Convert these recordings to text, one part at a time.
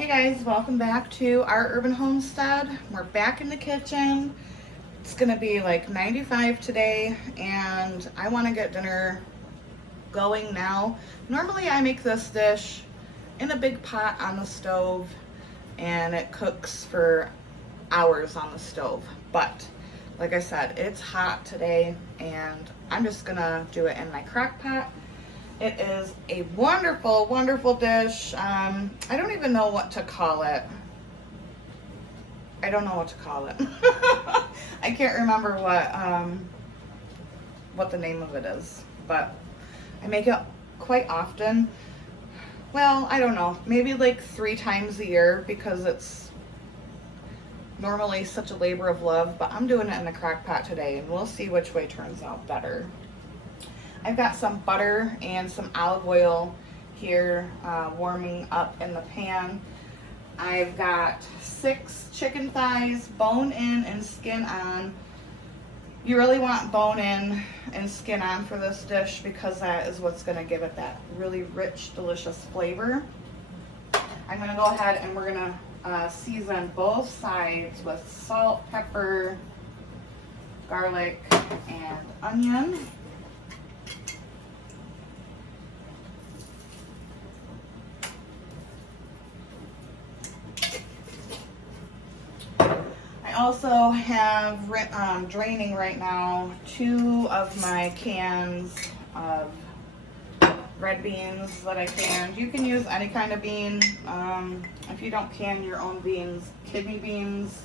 Hey guys, welcome back to our urban homestead. We're back in the kitchen. It's gonna be like 95 today and I want to get dinner going now. Normally I make this dish in a big pot on the stove and it cooks for hours on the stove. But like I said, it's hot today and I'm just gonna do it in my crock pot. It is a wonderful, wonderful dish. I don't even know what to call it. I don't know what to call it. I can't remember what the name of it is, but I make it quite often. Well, I don't know, maybe like 3 times a year because it's normally such a labor of love, but I'm doing it in the crock pot today and we'll see which way turns out better. I've got some butter and some olive oil here warming up in the pan. I've got 6 chicken thighs, bone in and skin on. You really want bone in and skin on for this dish because that is what's going to give it that really rich, delicious flavor. I'm going to go ahead and we're going to season both sides with salt, pepper, garlic, and onion. I also have draining right now 2 of my cans of red beans that I canned. You can use any kind of bean. If you don't can your own beans, kidney beans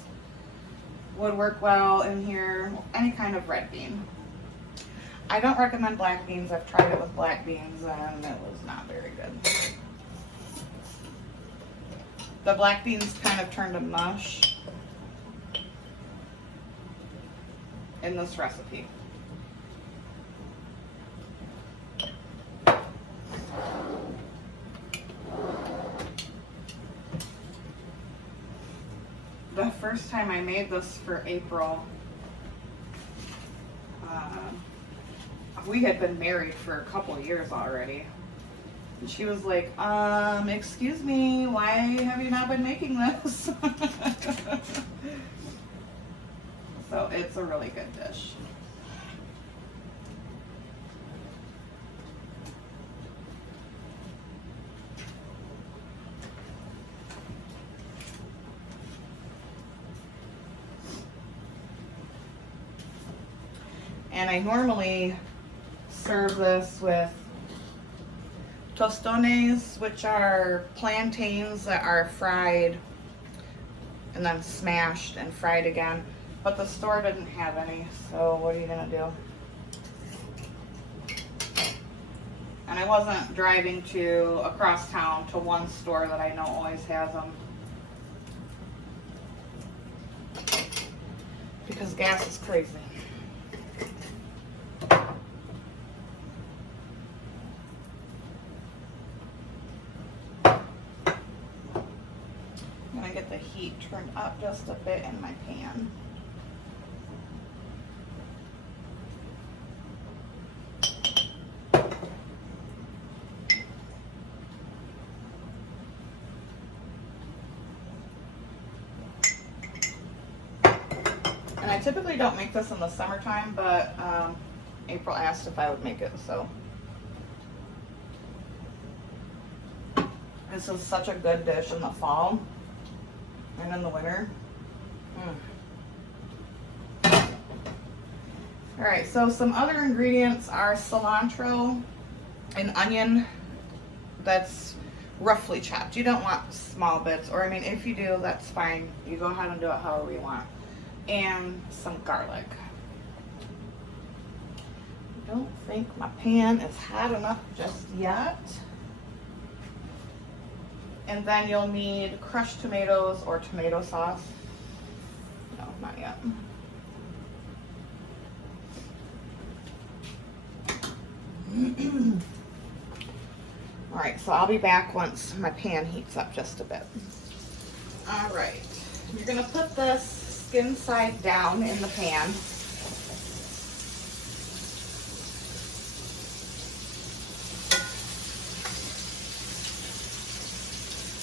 would work well in here. Any kind of red bean. I don't recommend black beans. I've tried it with black beans and it was not very good. The black beans kind of turned to mush in this recipe. The first time I made this for April, we had been married for a couple of years already. And she was like, excuse me, why have you not been making this? So it's a really good dish. And I normally serve this with tostones, which are plantains that are fried and then smashed and fried again. But the store didn't have any, so what are you gonna do? And I wasn't driving across town to one store that I know always has them. Because gas is crazy. I'm gonna get the heat turned up just a bit in my pan. And I typically don't make this in the summertime, but April asked if I would make it, so. This is such a good dish in the fall and in the winter. All right, so some other ingredients are cilantro and onion that's roughly chopped. You don't want small bits, or I mean, if you do, that's fine. You go ahead and do it however you want. And some garlic. I don't think my pan is hot enough just yet. And then you'll need crushed tomatoes or tomato sauce. No, not yet. All right, so I'll be back once my pan heats up just a bit. All right, you're gonna put this skin side down in the pan.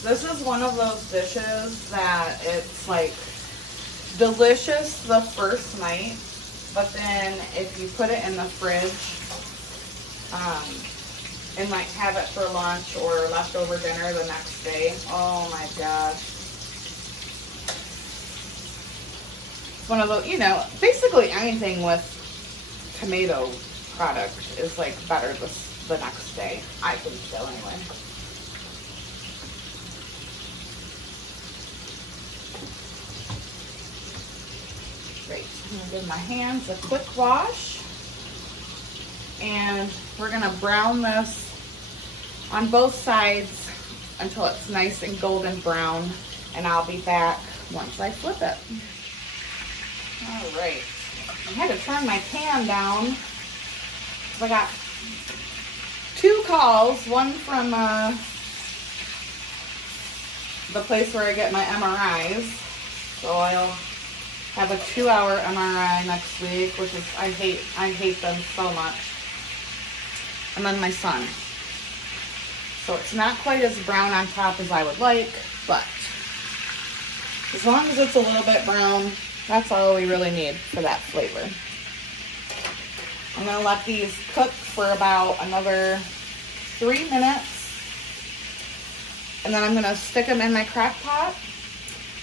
This is one of those dishes that it's like delicious the first night, but then if you put it in the fridge and like have it for lunch or leftover dinner the next day, oh my gosh. It's one of those, you know, basically anything with tomato product is like better the next day. I think so anyway. Great. I'm gonna give my hands a quick wash. And we're gonna brown this on both sides until it's nice and golden brown. And I'll be back once I flip it. All right. I had to turn my pan down because I got 2 calls, one from the place where I get my MRIs. So I'll have a 2-hour MRI next week, which is, I hate them so much. And then my son. So it's not quite as brown on top as I would like, but as long as it's a little bit brown, that's all we really need for that flavor. I'm gonna let these cook for about another 3 minutes. And then I'm gonna stick them in my crock pot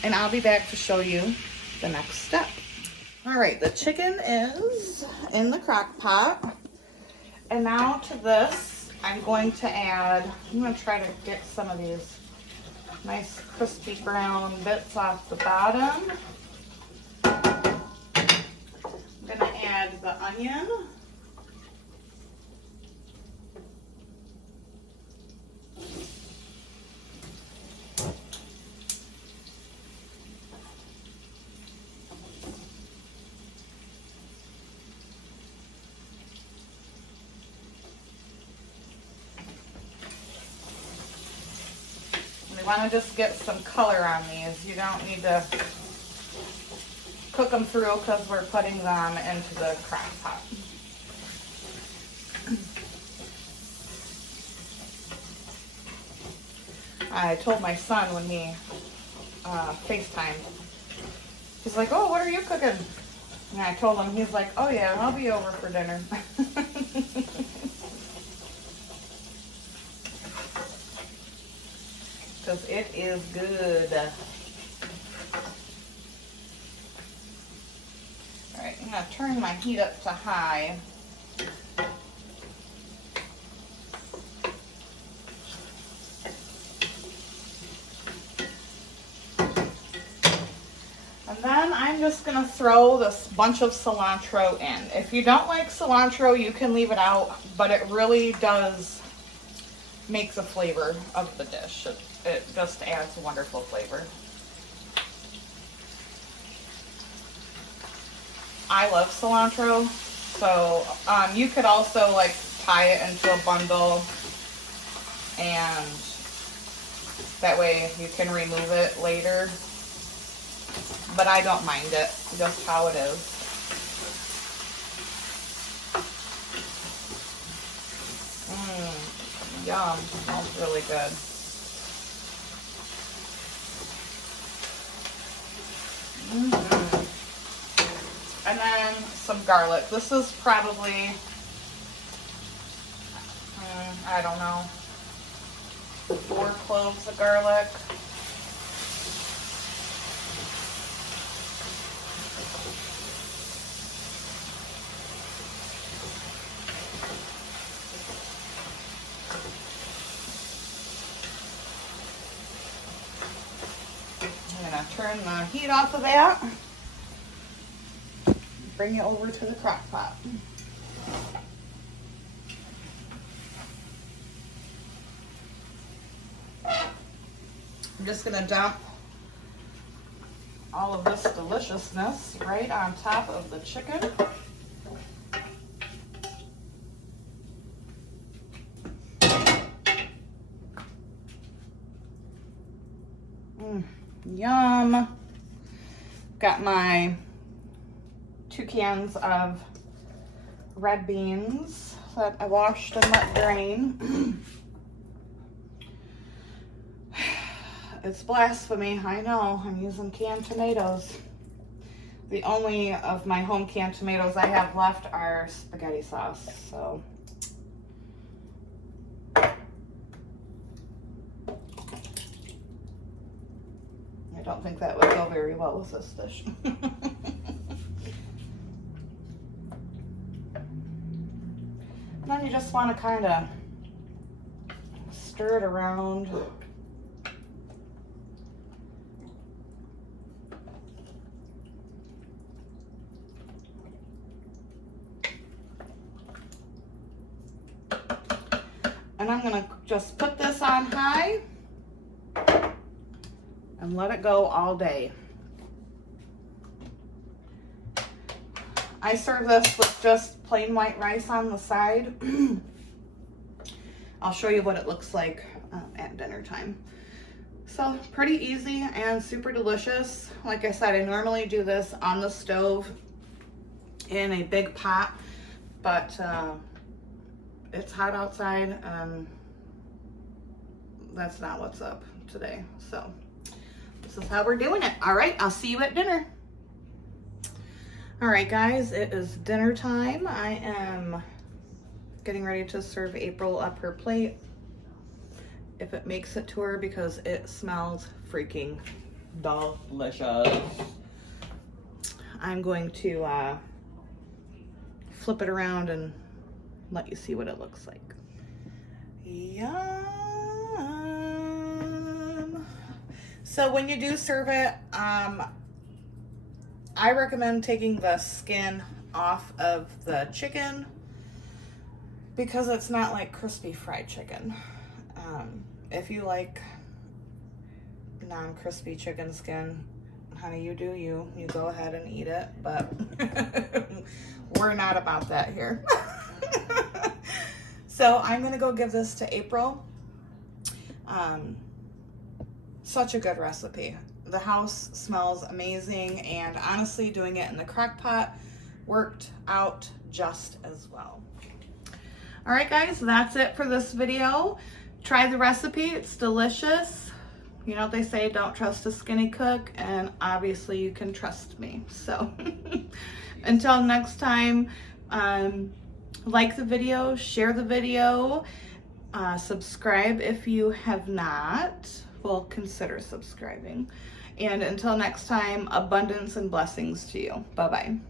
and I'll be back to show you the next step. All right, the chicken is in the crock pot. And now to this, I'm going to add, I'm gonna try to get some of these nice crispy brown bits off the bottom. I'm gonna add the onion. We want to just get some color on these. You don't need to cook them through because we're putting them into the crock pot. I told my son when he FaceTimed, he's like, oh, what are you cooking? And I told him, he's like, oh yeah, I'll be over for dinner. Because it is good. Alright, I'm going to turn my heat up to high. And then I'm just going to throw this bunch of cilantro in. If you don't like cilantro, you can leave it out, but it really does make the flavor of the dish. It just adds a wonderful flavor. I love cilantro, so you could also like tie it into a bundle, and that way you can remove it later. But I don't mind it, just how it is. Yum, smells really good. And then some garlic. This is probably, I don't know, 4 cloves of garlic. I'm going to turn the heat off of that. Bring it over to the crock pot. I'm just going to dump all of this deliciousness right on top of the chicken. Yum. Got my 2 cans of red beans that I washed and let drain. It's blasphemy, I know. I'm using canned tomatoes. The only of my home canned tomatoes I have left are spaghetti sauce, so. I don't think that would go very well with this dish. And then you just want to kind of stir it around. And I'm gonna just put this on high and let it go all day. I serve this with just plain white rice on the side. I'll show you what it looks like at dinner time. So pretty easy and super delicious. Like I said, I normally do this on the stove in a big pot, but it's hot outside and that's not what's up today. So this is how we're doing it. All right, I'll see you at dinner. All right, guys, it is dinner time. I am getting ready to serve April up her plate, if it makes it to her, because it smells freaking delicious. I'm going to flip it around and let you see what it looks like. Yum. So when you do serve it, I recommend taking the skin off of the chicken because it's not like crispy fried chicken. If you like non-crispy chicken skin, honey, you do you. You go ahead and eat it, but we're not about that here. So I'm gonna go give this to April. Such a good recipe. The house smells amazing, and honestly, doing it in the crock pot worked out just as well. All right, guys, that's it for this video. Try the recipe, it's delicious. You know what they say, don't trust a skinny cook, and obviously you can trust me. So until next time, like the video, share the video, subscribe if you have not. Well, consider subscribing. And until next time, abundance and blessings to you. Bye-bye.